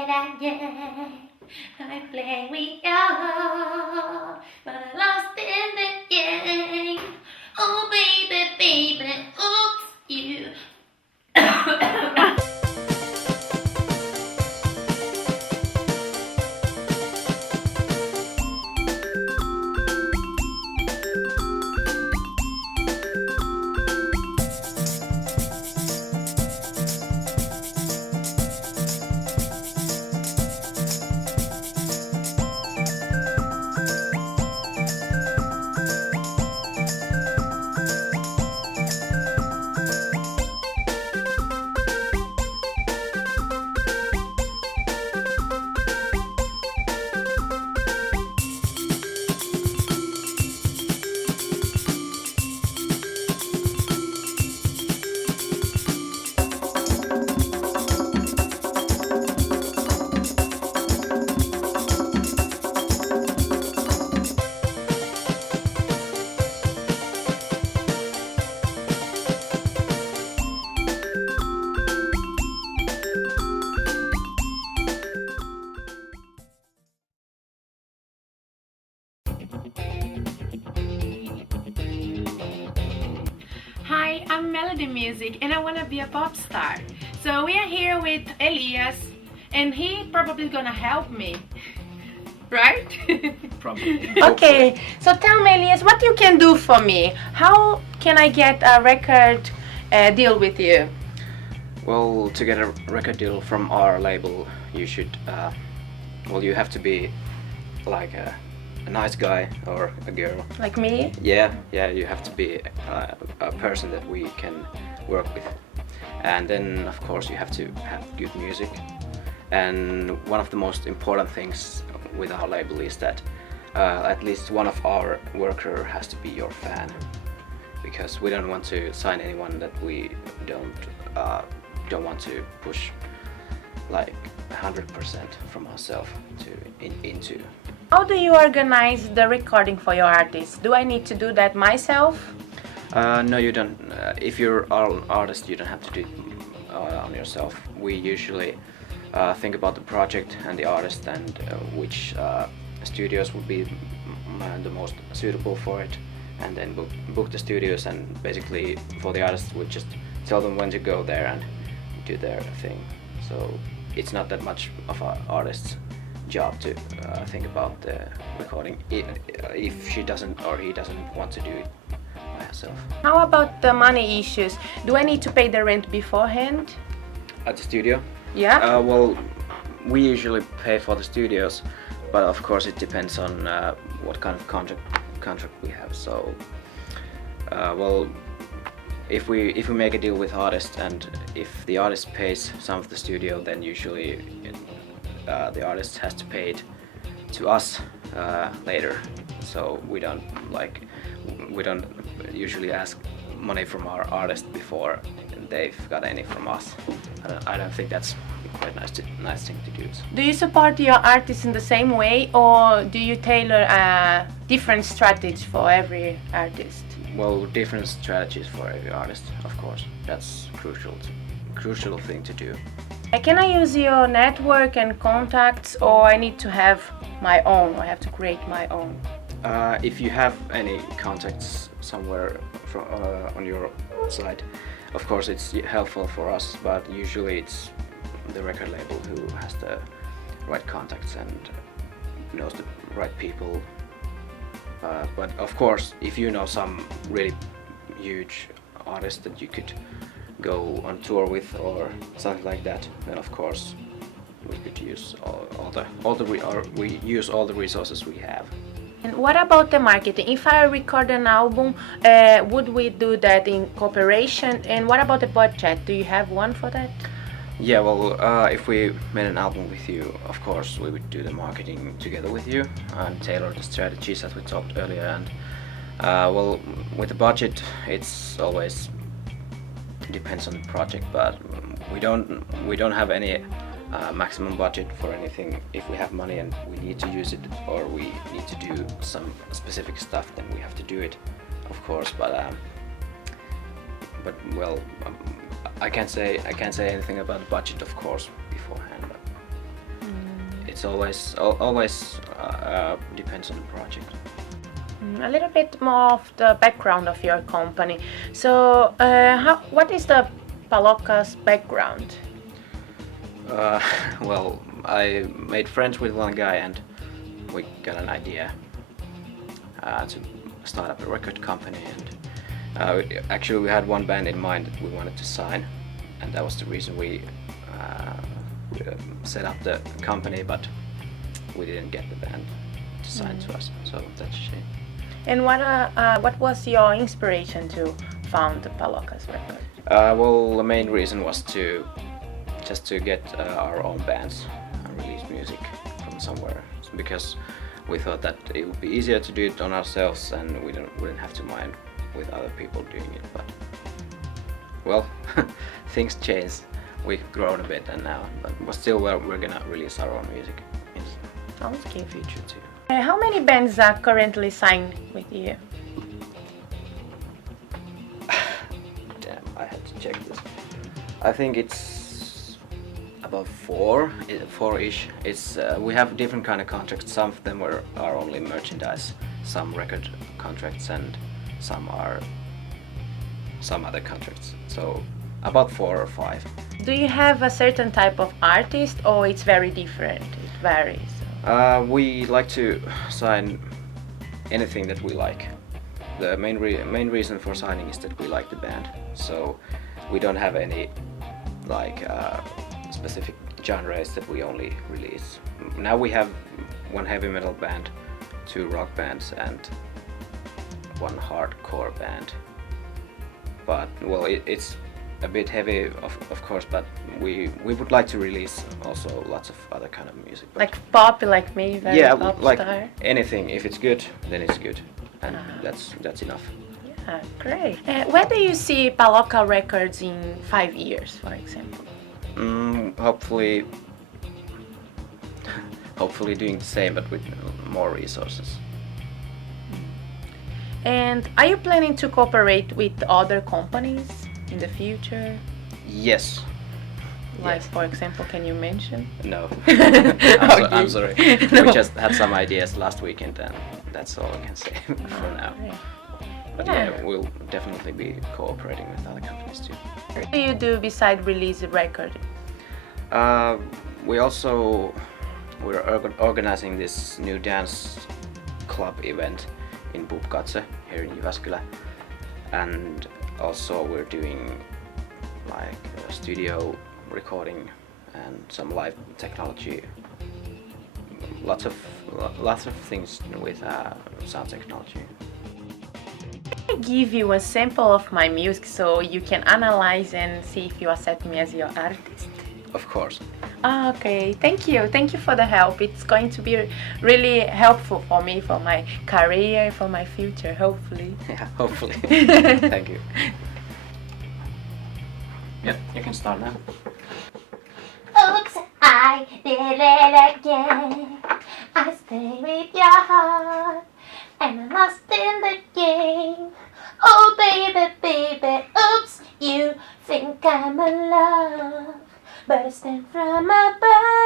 I play with you, but I lost in the game. Oh baby, baby, oops, you. Hi, I'm Melody Music and I want to be a pop star. So we are here with Elias and he probably gonna help me, right? Probably. Okay, so tell me Elias, what you can do for me? How can I get a record deal with you? Well, to get a record deal from our label, you should, well, you have to be like a nice guy or a girl. Like me? Yeah, you have to be a person that we can work with. And then, of course, you have to have good music. And one of the most important things with our label is that at least one of our worker has to be your fan. Because we don't want to sign anyone that we don't want to push like 100% from ourselves into. How do you organize the recording for your artists? Do I need to do that myself? No, you don't. If you're an artist, you don't have to do it on yourself. We usually think about the project and the artist and which studios would be the most suitable for it, and then book the studios, and basically for the artists we just tell them when to go there and do their thing. So it's not that much of an artist's job to think about the recording if she doesn't or he doesn't want to do it by herself. How about the money issues? Do I need to pay the rent beforehand? At the studio? Yeah. Well, we usually pay for the studios, but of course it depends on what kind of contract we have. So, well, if we make a deal with artists and if the artist pays some of the studio, then usually the artist has to pay it to us later. So we don't usually ask money from our artist before they've got any from us. I don't think that's quite nice thing to do. Do you support your artists in the same way, or do you tailor a different strategy for every artist? Well, different strategies for every artist, of course. That's crucial thing to do. Can I use your network and contacts, or I need to have my own, or I have to create my own? If you have any contacts somewhere on your side, of course it's helpful for us, but usually it's the record label who has the right contacts and knows the right people. But of course, if you know some really huge artist that you could go on tour with or something like that, then of course we could use we use all the resources we have. And what about the marketing? If I record an album, would we do that in cooperation? And what about the budget? Do you have one for that? Yeah, well, if we made an album with you, of course we would do the marketing together with you and tailor the strategies as we talked earlier. And well, with the budget, it's always depends on the project, but we don't have any maximum budget for anything. If we have money and we need to use it, or we need to do some specific stuff, then we have to do it, of course. But well, I can't say anything about the budget, of course, beforehand. But it's always depends on the project. A little bit more of the background of your company. So, what is the Palokka's background? Well, I made friends with one guy and we got an idea to start up a record company, and actually we had one band in mind that we wanted to sign, and that was the reason we set up the company, but we didn't get the band to sign to us, so that's a shame. And what was your inspiration to found the Palokka's record? Well, the main reason was just to get our own bands and release music from somewhere, because we thought that it would be easier to do it on ourselves and we wouldn't have to mind with other people doing it. But well, things change. We've grown a bit and now, but still we're gonna release our own music in the future too. How many bands are currently signed with you? Damn, I had to check this. I think it's about four-ish. It's we have different kind of contracts. Some of them are only merchandise, some record contracts, and some are some other contracts. So about 4 or 5. Do you have a certain type of artist, or it's very different? It varies. We like to sign anything that we like. The main reason for signing is that we like the band. So we don't have any like specific genres that we only release. Now we have one heavy metal band, 2 rock bands, and 1 hardcore band. But well, it's a bit heavy, of course, but we would like to release also lots of other kind of music. Like pop, like me, very yeah, pop like star. anything. If it's good, then it's good, and that's enough. Yeah, great. Where do you see Palokka Records in 5 years, for example? Hopefully doing the same, but with more resources. And are you planning to cooperate with other companies in the future? Yes. Like, Yes. for example, can you mention? No. Okay. I'm sorry. No. We just had some ideas last weekend, and that's all I can say for now. But yeah, we'll definitely be cooperating with other companies too. What do you do besides release a record? We're organizing this new dance club event in Poppari here in Jyväskylä, and also we're doing like studio recording and some live technology, lots of things with sound technology. I give you a sample of my music so you can analyze and see if you accept me as your artist. Of course. Okay, thank you for the help. It's going to be really helpful for me, for my career, for my future, hopefully. Yeah, hopefully. Thank you. Yeah, you can start now. Oops, I did it again. I stay with your heart, and I'm lost in the game. Oh baby, baby, oops, you think I'm in love, but I stand from above.